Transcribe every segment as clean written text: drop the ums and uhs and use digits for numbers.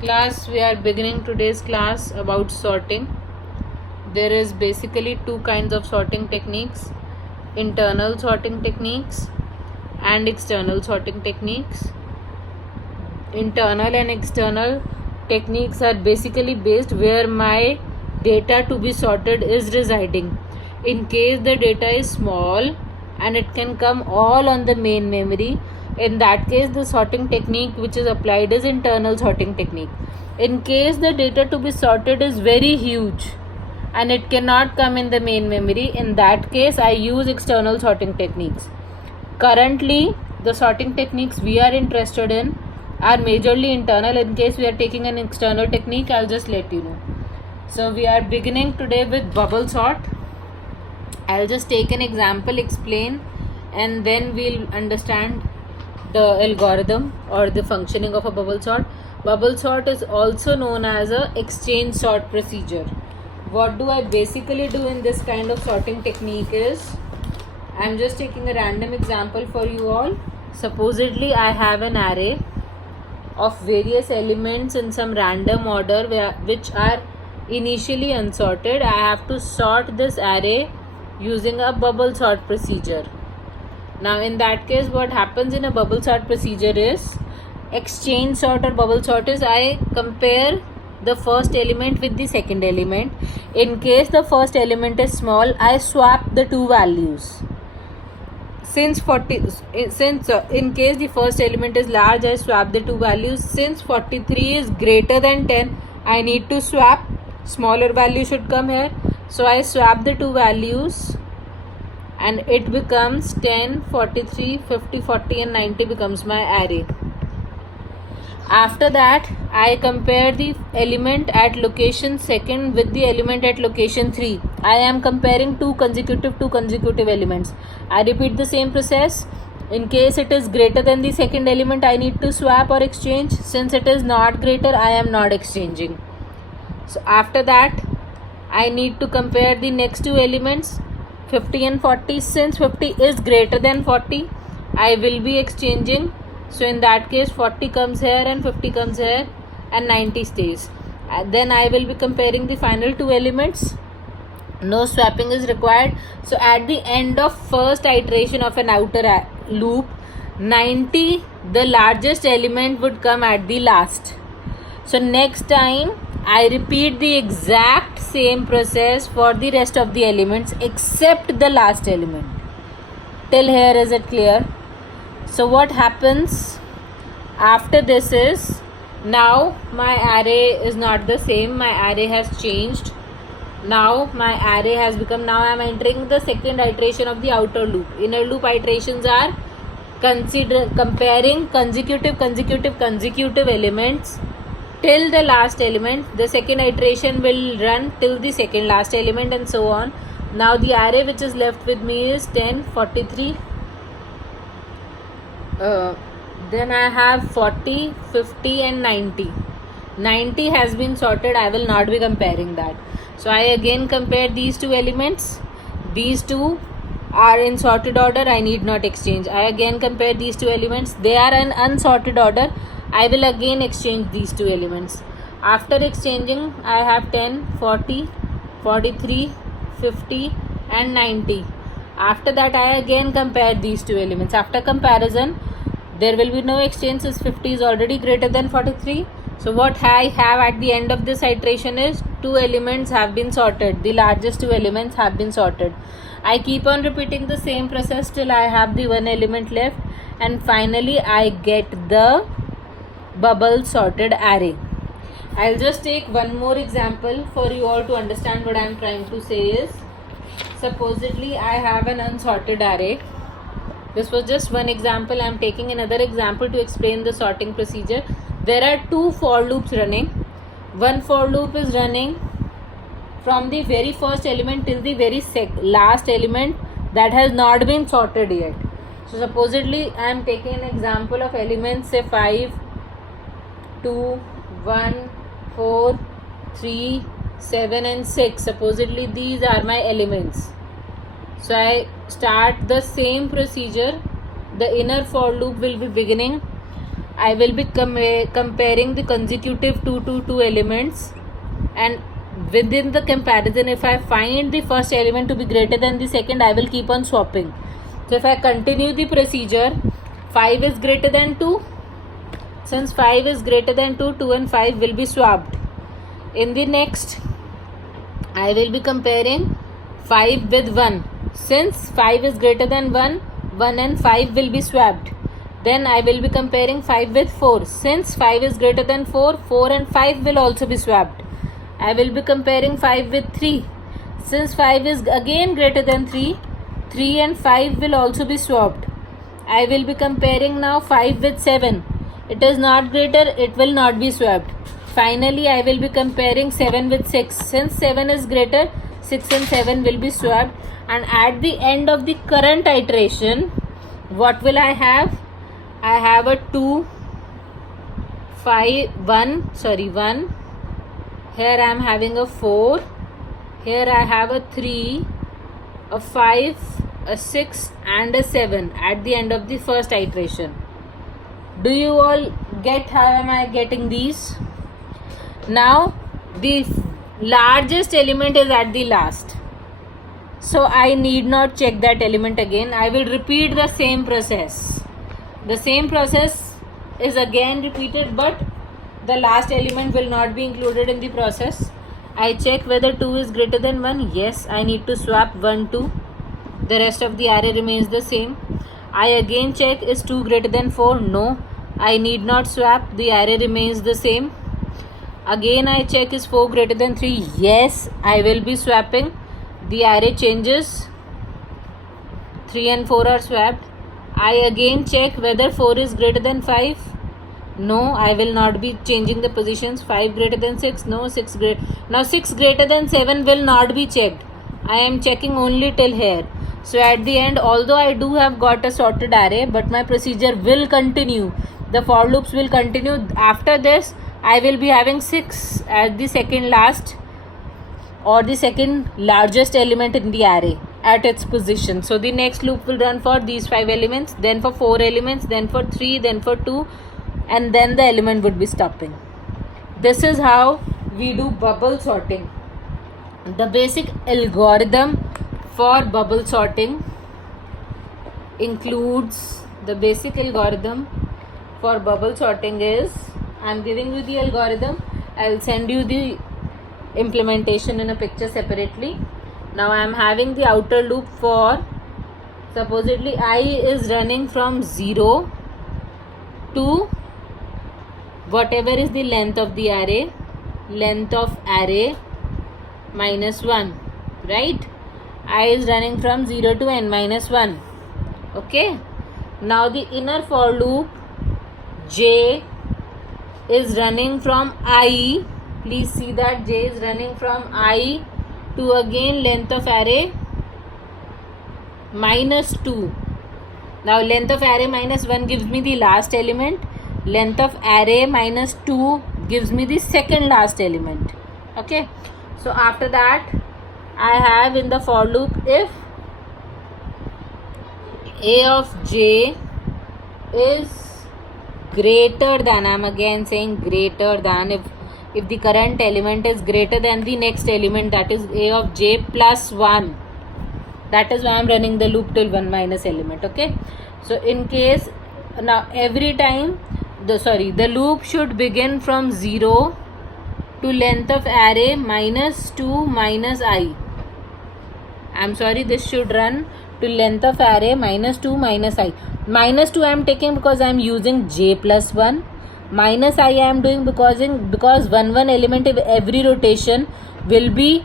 Class, we are beginning today's class about sorting. There is basically two kinds of sorting techniques: internal sorting techniques and external sorting techniques. Internal and external techniques are basically based where my data to be sorted is residing. In case the data is small and it can come all on the main memory, in that case the sorting technique which is applied is internal sorting technique. In case the data to be sorted is very huge and it cannot come in the main memory, in that case I use external sorting techniques. Currently the sorting techniques we are interested in are majorly internal. In case we are taking an external technique, I'll just let you know. So we are beginning today with bubble sort. I'll just take an example, explain, and then we'll understand the algorithm or the functioning of a bubble sort. Bubble sort is also known as a exchange sort procedure. What do I basically do in this kind of sorting technique is, I'm just taking a random example for you all. Supposedly I have an array of various elements in some random order which are initially unsorted. I have to sort this array using a bubble sort procedure. Now in that case, what happens in a bubble sort procedure is, exchange sort or bubble sort is, I compare the first element with the second element. In case the first element is small, I swap the two values. In case the first element is large, I swap the two values. Since 43 is greater than 10, I need to swap. Smaller value should come here. So I swap the two values and it becomes 10, 43, 50, 40 and 90 becomes my array. After that, I compare the element at location second with the element at location 3. I am comparing two consecutive elements. I repeat the same process. In case it is greater than the second element, I need to swap or exchange. Since it is not greater, I am not exchanging. So after that, I need to compare the next two elements, 50 and 40. Since 50 is greater than 40, I will be exchanging. So in that case, 40 comes here and 50 comes here and 90 stays. Then I will be comparing the final two elements. No swapping is required. So at the end of first iteration of an outer loop, 90, the largest element, would come at the last. So next time I repeat the exact same process for the rest of the elements except the last element. Till here, is it clear? So what happens after this is, now my array is not the same, my array has changed. Now my array has become, now I am entering the second iteration of the outer loop. Inner loop iterations are comparing consecutive elements till the last element. The second iteration will run till the second last element and so on. Now the array which is left with me is 10, 43. Then I have 40, 50 and 90. 90 has been sorted. I will not be comparing that. So I again compare these two elements. These two are in sorted order. I need not exchange. I again compare these two elements. They are in unsorted order. I will again exchange these two elements. After exchanging, I have 10, 40, 43, 50 and 90. After that, I again compare these two elements. After comparison, there will be no exchange since 50 is already greater than 43. So what I have at the end of this iteration is, two elements have been sorted. The largest two elements have been sorted. I keep on repeating the same process till I have the one element left, and finally I get the bubble sorted array. I'll just take one more example for you all to understand what I am trying to say is, supposedly I have an unsorted array. This was just one example. I am taking another example to explain the sorting procedure. There are two for loops running. One for loop is running from the very first element till the very last element that has not been sorted yet. So supposedly I am taking an example of elements, say 5, 2, 1, 4, 3, 7 and 6. Supposedly these are my elements. So I start the same procedure. The inner for loop will be beginning I will be comparing the consecutive 2 to 2 elements, and within the comparison, if I find the first element to be greater than the second, I will keep on swapping. So if I continue the procedure, 5 is greater than 2. Since 5 is greater than 2, 2 and 5 will be swapped. In the next, I will be comparing 5 with 1. Since 5 is greater than 1, 1 and 5 will be swapped. Then I will be comparing 5 with 4. Since 5 is greater than 4, 4 and 5 will also be swapped. I will be comparing 5 with 3. Since 5 is again greater than 3, 3 and 5 will also be swapped. I will be comparing now 5 with 7. It is not greater, it will not be swapped. Finally, I will be comparing 7 with 6. Since 7 is greater, 6 and 7 will be swapped. And at the end of the current iteration, what will I have? I have a 2, 1. Here I am having a 4. Here I have a 3, a 5, a 6 and a 7 at the end of the first iteration. Do you all get how am I getting these? Now the largest element is at the last. So I need not check that element again. I will repeat the same process. The same process is again repeated, but the last element will not be included in the process. I check whether 2 is greater than 1. Yes, I need to swap 1, 2. The rest of the array remains the same. I again check is 2 greater than 4. No, I need not swap. The array remains the same. Again I check is 4 greater than 3. Yes, I will be swapping. The array changes. 3 and 4 are swapped. I again check whether 4 is greater than 5. No, I will not be changing the positions. 5 greater than 6. No, 6 greater. Now 6 greater than 7 will not be checked. I am checking only till here. So at the end, although I do have got a sorted array, but my procedure will continue. The for loops will continue. After this, I will be having 6 as the second last or the second largest element in the array at its position. So the next loop will run for these 5 elements, then for 4 elements, then for 3, then for 2, and then the element would be stopping. This is how we do bubble sorting. The basic algorithm for bubble sorting includes the basic algorithm for bubble sorting is, I am giving you the algorithm. I will send you the implementation in a picture separately. Now I am having the outer loop for, supposedly I is running from 0 to whatever is the length of the array, length of array minus 1, right? I is running from 0 to n minus 1. Okay. Now the inner for loop j is running from I. Please see that j is running from I to again length of array minus 2. Now length of array minus 1 gives me the last element. Length of array minus 2 gives me the second last element. Okay. So after that, I have in the for loop, if a of j is greater than, I am again saying greater than, if the current element is greater than the next element, that is a of j plus 1. That is why I am running the loop till 1 minus element. Okay. So in case, now every time the loop should begin from 0 to length of array minus 2 minus I. I'm sorry, this should run to length of array minus 2 minus I. Minus 2 I am taking because I am using j plus 1. Minus I am doing because 1 element of every rotation will be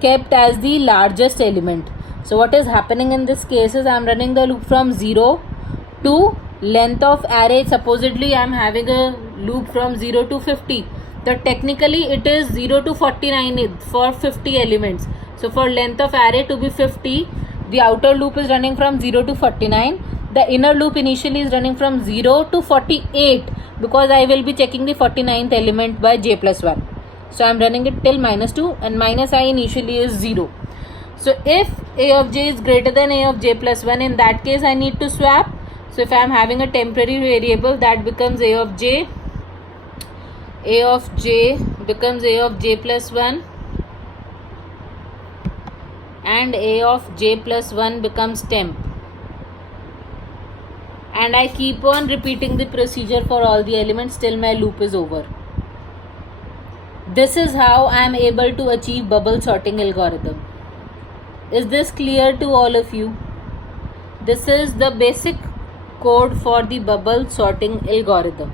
kept as the largest element. So what is happening in this case is I am running the loop from 0 to length of array. Supposedly I am having a loop from 0 to 50. So technically it is 0 to 49 for 50 elements. So for length of array to be 50, the outer loop is running from 0 to 49. The inner loop initially is running from 0 to 48 because I will be checking the 49th element by j plus 1. So I am running it till minus 2 and minus I initially is 0. So if a of j is greater than a of j plus 1, in that case I need to swap. So if I am having a temporary variable, that becomes a of j. A of j becomes a of j plus 1, and a of j plus 1 becomes temp. And I keep on repeating the procedure for all the elements till my loop is over. This is how I am able to achieve bubble sorting algorithm. Is this clear to all of you? This is the basic code for the bubble sorting algorithm.